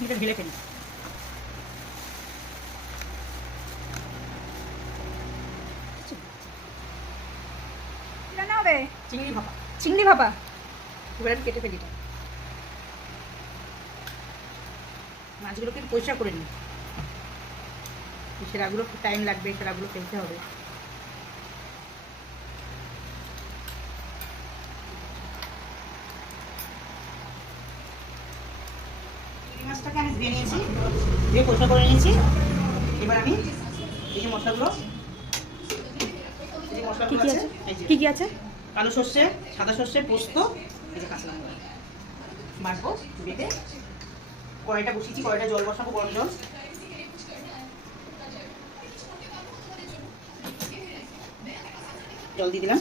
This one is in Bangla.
চিংড়িটা ঢেলে ফেলি। রান্না হবে চিংড়ি ভাপা। চিংড়ি ভাপা। এবার আমি কেটে ফেলি। মাছগুলোকে একটু পরিষ্কার করে নিই। সেরাগুলো একটু টাইম লাগবে, সেরাগুলো ফেলতে হবে। চিংড়ি মাছটাকে আমি ধুয়ে নিয়েছি, ধুয়ে পরিষ্কার করে নিয়েছি। এবার আমি এই যে মশলাগুলো, এই যে মশলাগুলো আছে, কি কি আছে? কালো সর্ষে, সাদা সর্ষে, পোস্ত, এই যে কাঁচা লঙ্কা বাটবো। বেটে কড়াইটা বসিয়েছি, কড়াইটা জল বসাবো, গরম জল। জল দিয়ে দিলাম।